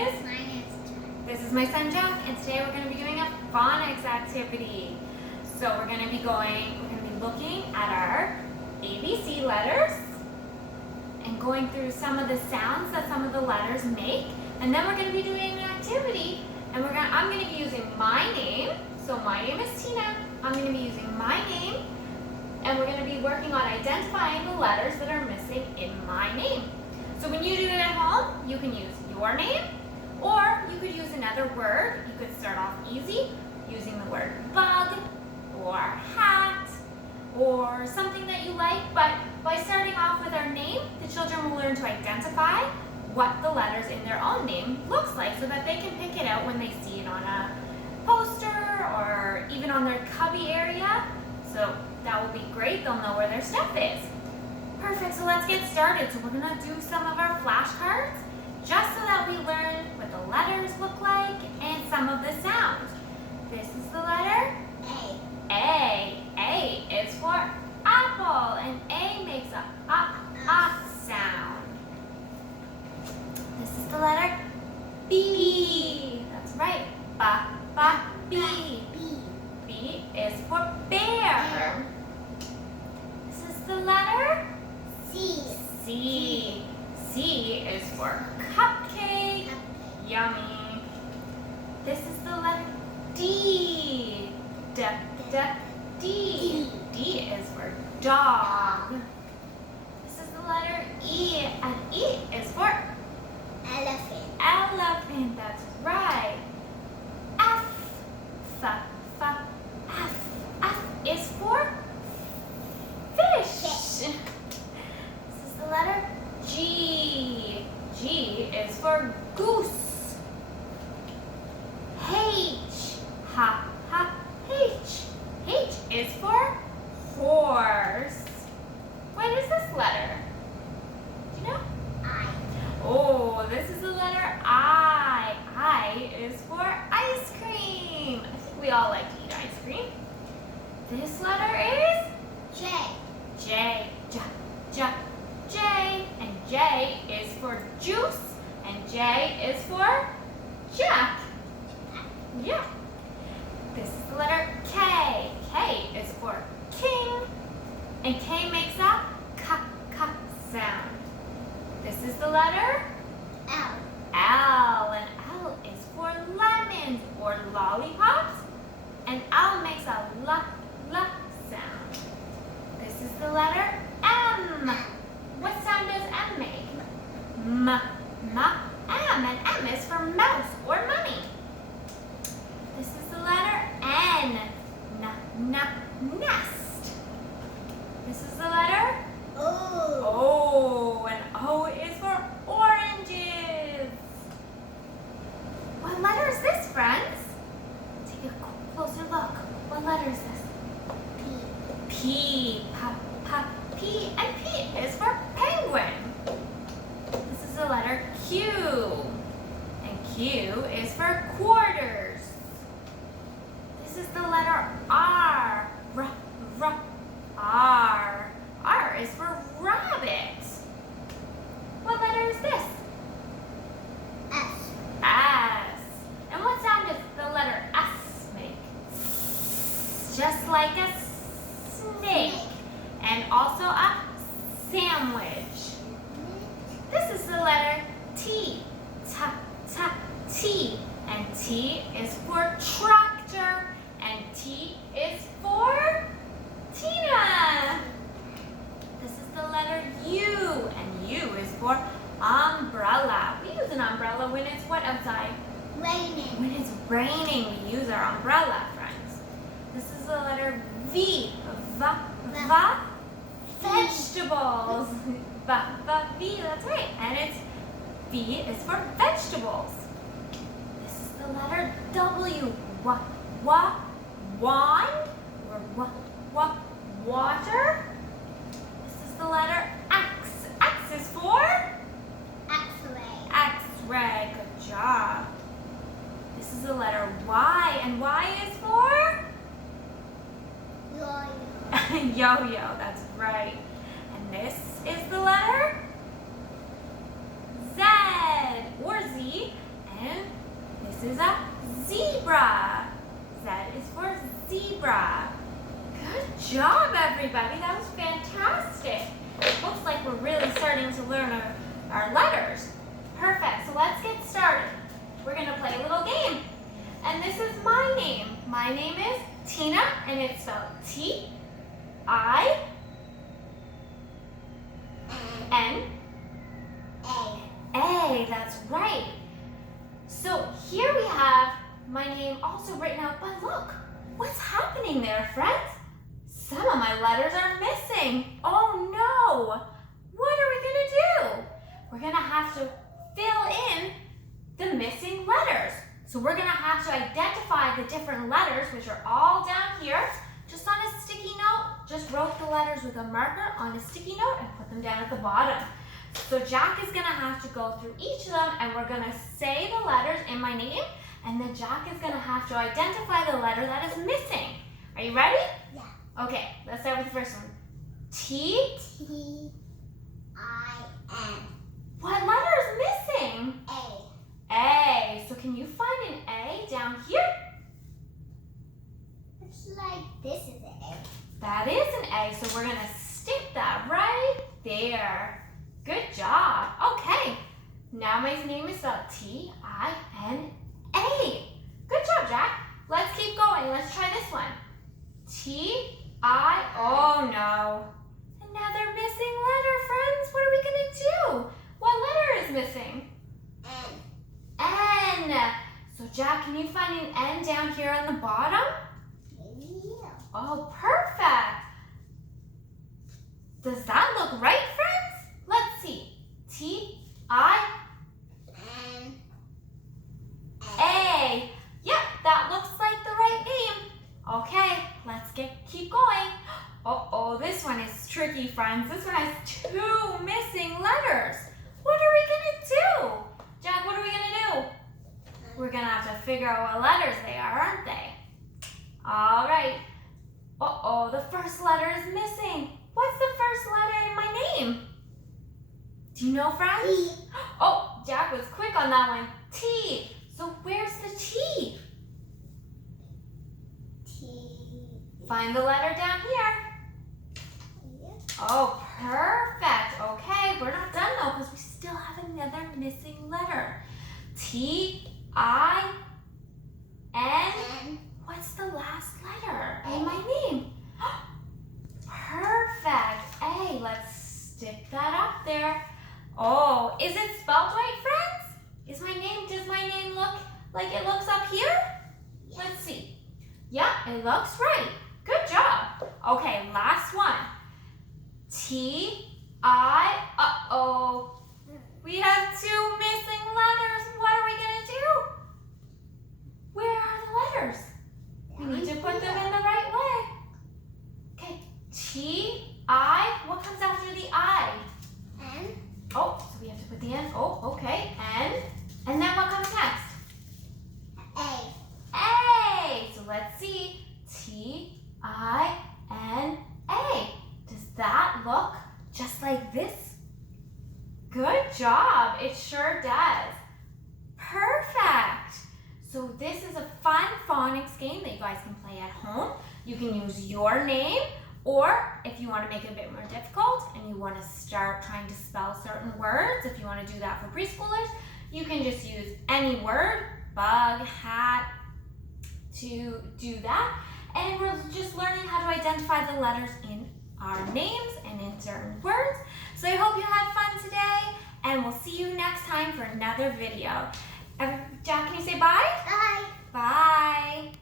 is? Mine is Jack. This is my son Jack, and today we're going to be doing a phonics activity. So we're going to be looking at our ABC letters and going through some of the sounds that some of the letters make, and then we're going to be doing an activity, and I'm going to be using my name. So my name is Tina. I'm going to be using my name, and we're going to be working on identifying the letters that are missing in my name. So when you do it at home, you can use your name, or you could use another word. You could start off easy using the word bug or hat or something that you like, but by starting off with our name, the children will learn to identify what the letters in their own name looks like so that they can pick it out when they see it on a poster or even on their cubby area. So that will be great. They'll know where their stuff is. Perfect, so let's get started. So we're gonna do some of our flashcards just so that we learn what the letters look like and some of the sounds. This is the letter A. A. A is for apple, and A makes a sound. This is the letter B. That's right. B. B is for bear. This is the letter C. C. C is for cupcake. Yummy. This is the letter D. D. D is for dog. This is the letter E, and E is for Elephant. elephant. That's right. F. F is for fish. This is the letter G. G is for goose. H. H is for horse. What is this letter? Do you know? I. Oh, this is the letter I. I is for ice cream. I think we all like to eat ice cream. This letter is J. J. J. And J is for juice, and J is for Jack. Yeah. This is the letter K. K is for king, and K makes a k sound. This is the letter L. L, and L is for lemons or lollipops, and L makes a l sound. This is the letter M. What sound does M make? M, and M is for mouse or money. This is the letter N, nest. This is the letter O. O, and O is for oranges. What letter is this, friends? Take a closer look. What letter is this? P. P. P, and P is for penguin. This is the letter Q, and Q is for quarters. This is the letter R. R is for rabbit. What letter is this? S. S. And what sound does the letter S make? Just like a snake. And also a sandwich. This is the letter T. T. And T is for tractor. And T is for Tina. This is the letter U. And U is for umbrella. We use an umbrella when it's what outside? Raining. When it's raining, we use our umbrella, friends. This is the letter V. Vegetables. V, that's right. And it's V is for vegetables. This is the letter W. Wand or water. This is the letter X. X is for X-ray. X-ray. Good job. This is the letter Y, and Y is for yo-yo. That's right. And this is the letter Z or Z, a zebra. Z is for zebra. Good job, everybody. That was fantastic. Looks like we're really starting to learn our letters. Perfect. So let's get started. We're going to play a little game. And this is my name. My name is Tina, and it's spelled T-I-N. A, that's right. So here we have my name also written out, but look, what's happening there, friends? Some of my letters are missing. Oh no! What are we gonna do? We're gonna have to fill in the missing letters. So we're gonna have to identify the different letters, which are all down here, just on a sticky note. Just wrote the letters with a marker on a sticky note and put them down at the bottom. So Jack is gonna have to go through each of them, and we're gonna say the letters in my name, and then Jack is gonna have to identify the letter that is missing. Are you ready? Yeah. Okay, let's start with the first one. T. T-I-N. What letter is missing? A. A. So can you find an A down here? Looks like this is an A. That is an A, so we're gonna stick that right there. Good job. Okay, now my name is spelled T-I-N-A. Good job, Jack. Let's keep going. Let's try this one. T-I, oh no. Another missing letter, friends. What are we gonna do? What letter is missing? N. N. So Jack, can you find an N down here on the bottom? Yeah. Oh, perfect. Does that look right, friends? Let's see. T-I-A. Yep, that looks like the right name. Okay, let's keep going. Uh-oh, this one is tricky, friends. This one has 2 missing letters. What are we gonna do? Jack, what are we gonna do? We're gonna have to figure out what letters they are, aren't they? All right. Uh-oh, the first letter is missing. What's the first letter in my name? Do you know, friends? T. Oh, Jack was quick on that one. T. So where's the T? T. Find the letter down here. Yeah. Oh, perfect. Okay, we're not done though because we still have another missing letter. T-I-N. N. What's the last letter in my name? Perfect. A. Let's stick that up there. Oh, is it spelled right, friends? Does my name look like it looks up here? Yeah. Let's see. Yeah, it looks right. Good job. Okay, last one. T-I, uh-oh. We have 2 missing letters. What are we gonna do? Where are the letters? We need to put them in the right way. Okay, T-I, what comes after the I? N. Oh, so we have to put the N. Oh, okay, N. And then what comes next? A. A. So let's see. T-I-N-A. Does that look just like this? Good job. It sure does. Perfect. So this is a fun phonics game that you guys can play at home. You can use your name, or if you want to make it a bit more difficult and you want to start trying to spell certain words, if you want to do that for preschoolers, you can just use any word, bug, hat, to do that. And we're just learning how to identify the letters in our names and in certain words. So I hope you had fun today, and we'll see you next time for another video. Jack, can you say bye? Bye. Bye.